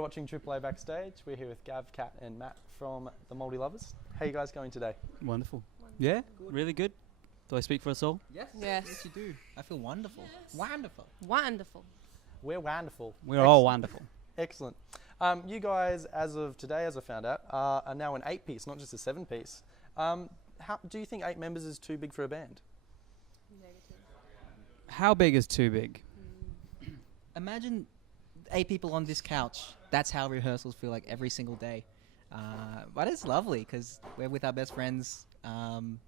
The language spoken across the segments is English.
You're watching Triple A Backstage. We're here with Gav, Kat and Matt from the Mouldy Lovers. How are you guys going today? Wonderful. Yeah, good. Really good. Do I speak for us all? Yes. Yes. Yes, you do. I feel wonderful. Yes. Wonderful. Wonderful. We're wonderful. We're all wonderful. Excellent. You guys, as of today, as I found out, are now an 8-piece, not just a 7-piece. Do you think 8 members is too big for a band? Negative. How big is too big? Imagine 8 people on this couch. That's how rehearsals feel like every single day. But it's lovely because we're with our best friends and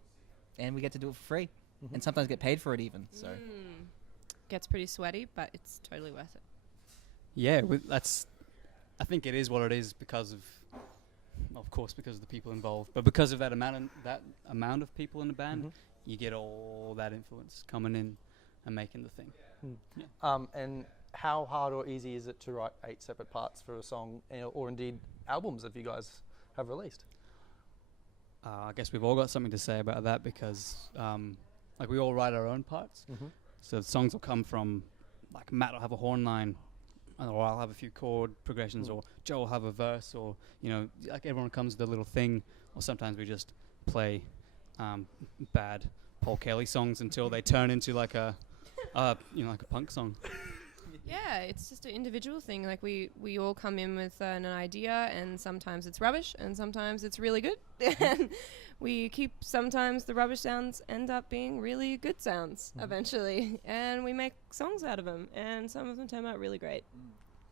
we get to do it for free and sometimes get paid for it even. So Gets pretty sweaty, but it's totally worth it. Yeah, I think it is what it is because of course, because of the people involved, but because of that amount of people in the band, you get all that influence coming in and making the thing. Yeah. And how hard or easy is it to write 8 separate parts for a song, or indeed albums that you guys have released? I guess we've all got something to say about that because like we all write our own parts. So the songs will come from, like Matt will have a horn line, or I'll have a few chord progressions, or Joe will have a verse, or like everyone comes with a little thing, or sometimes we just play bad Paul Kelly songs until they turn into like a like a punk song. Yeah, it's just an individual thing. Like we all come in with an idea, and sometimes it's rubbish, and sometimes it's really good. And we keep sometimes the rubbish sounds end up being really good sounds eventually, and we make songs out of them, and some of them turn out really great.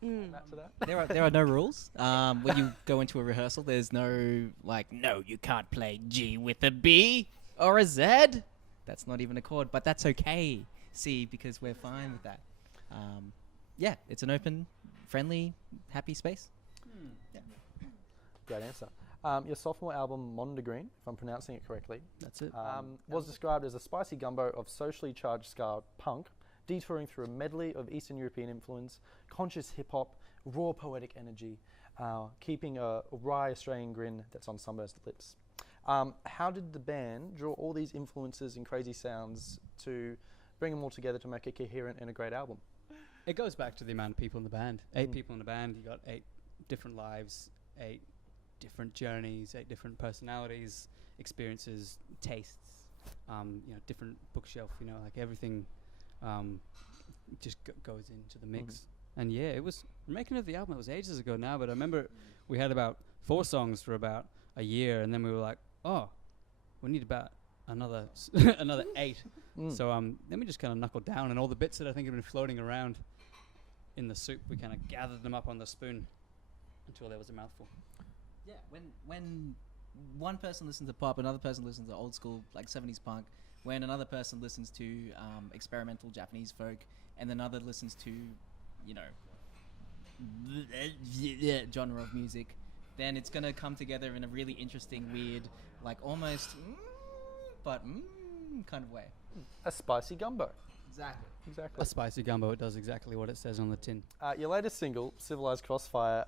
Matt, to that? there are no rules. When you go into a rehearsal, there's no no, you can't play G with a B or a Z. That's not even a chord, but that's okay. See, because we're fine with that. Yeah, it's an open, friendly, happy space. Yeah. Great answer. Your sophomore album, Mondegreen, if I'm pronouncing it correctly, That's it. was described as a spicy gumbo of socially charged ska punk, detouring through a medley of Eastern European influence, conscious hip-hop, raw poetic energy, keeping a wry Australian grin that's on sunburst lips. How did the band draw all these influences and crazy sounds to bring them all together to make a coherent and a great album? It goes back to the amount of people in the band. 8 people in the band, you got 8 different lives, 8 different journeys, 8 different personalities, experiences, tastes, different bookshelf, like everything just goes into the mix. And yeah, it was making of the album, it was ages ago now, but I remember we had about 4 songs for about a year, and then we were like, oh, we need about another 8. So then we just kind of knuckled down, and all the bits that I think had been floating around in the soup, we kind of gathered them up on the spoon until there was a mouthful. Yeah, when one person listens to pop, another person listens to old school like 70s punk, when another person listens to experimental Japanese folk, and another listens to genre of music, then it's gonna come together in a really interesting, weird, like almost kind of way. A spicy gumbo. Exactly. A spicy gumbo, it does exactly what it says on the tin. Your latest single, Civilized Crossfire,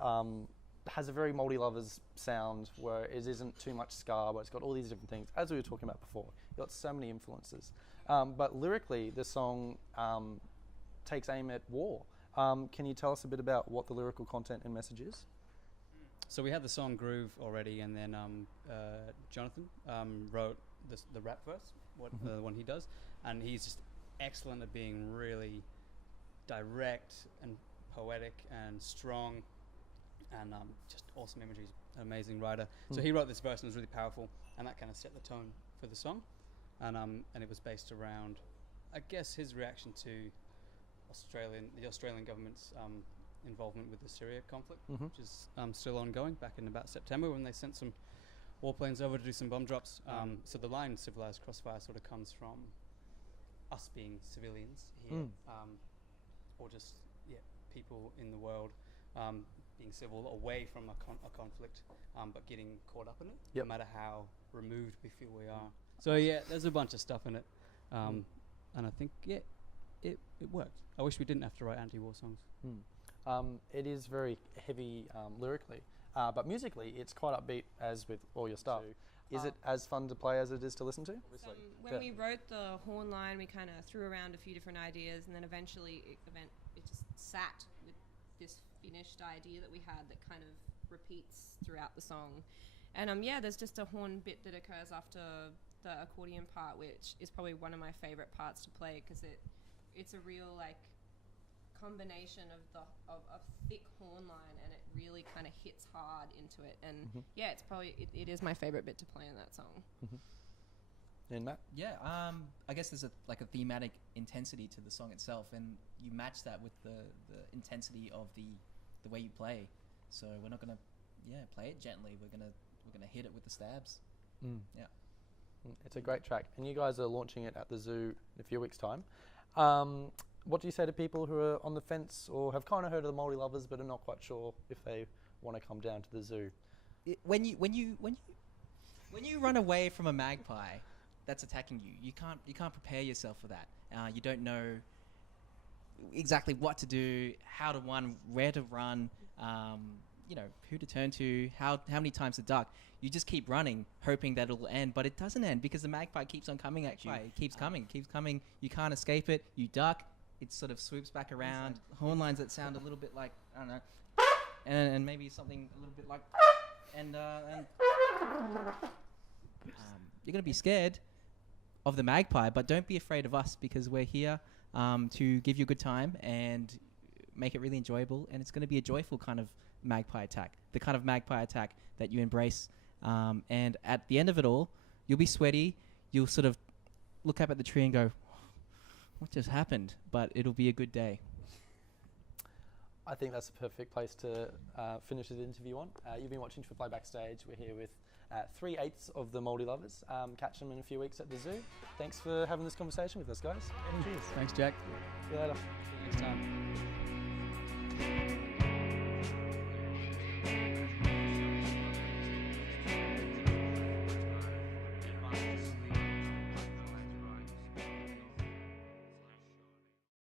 has a very Mouldy Lovers sound where it isn't too much ska, but it's got all these different things, as we were talking about before. You've got so many influences. But lyrically, the song takes aim at war. Can you tell us a bit about what the lyrical content and message is? So we had the song Groove already, and then Jonathan wrote the rap verse, the one he does, and he's just excellent at being really direct and poetic and strong, and just awesome imagery. He's an amazing writer. So he wrote this verse, and it was really powerful, and that kind of set the tone for the song, and it was based around, I guess, his reaction to the Australian government's involvement with the Syria conflict, which is still ongoing, back in about September when they sent some warplanes over to do some bomb drops. So the line Civilized Crossfire sort of comes from us being civilians here, or just people in the world being civil away from a conflict, but getting caught up in it, no matter how removed we feel we are. So yeah, there's a bunch of stuff in it, and I think it worked. I wish we didn't have to write anti-war songs. It is very heavy lyrically, but musically it's quite upbeat, as with all your stuff. Is it as fun to play as it is to listen to? When we wrote the horn line, we kind of threw around a few different ideas, and then eventually it just sat with this finished idea that we had that kind of repeats throughout the song. And there's just a horn bit that occurs after the accordion part, which is probably one of my favorite parts to play, because it's a real like combination of a thick horn line, and it really kind of hits hard into it. And it's probably it is my favorite bit to play in that song. And Matt? Yeah, I guess there's a thematic intensity to the song itself, and you match that with the intensity of the way you play. So we're not gonna play it gently. We're gonna hit it with the stabs. Yeah. It's a great track, and you guys are launching it at the zoo in a few weeks' time. What do you say to people who are on the fence or have kind of heard of the Mouldy Lovers but are not quite sure if they want to come down to the zoo? When you run away from a magpie that's attacking you, you can't prepare yourself for that. You don't know exactly what to do, how to run, where to run, who to turn to, how many times to duck. You just keep running, hoping that it'll end, but it doesn't end because the magpie keeps on coming at you. It keeps coming. You can't escape it. You duck. It sort of swoops back around. Horn lines that sound a little bit like, I don't know, and maybe something a little bit like, and you're gonna be scared of the magpie, but don't be afraid of us, because we're here to give you a good time and make it really enjoyable. And it's going to be a joyful kind of magpie attack, the kind of magpie attack that you embrace. And at the end of it all, you'll be sweaty. You'll sort of look up at the tree and go, what just happened? But it'll be a good day. I think that's a perfect place to finish this interview on. You've been watching Triple A Backstage. We're here with 3/8 of the Mouldy Lovers. Catch them in a few weeks at the zoo. Thanks for having this conversation with us, guys. Cheers. Thanks, Jack. See you later. See you next time.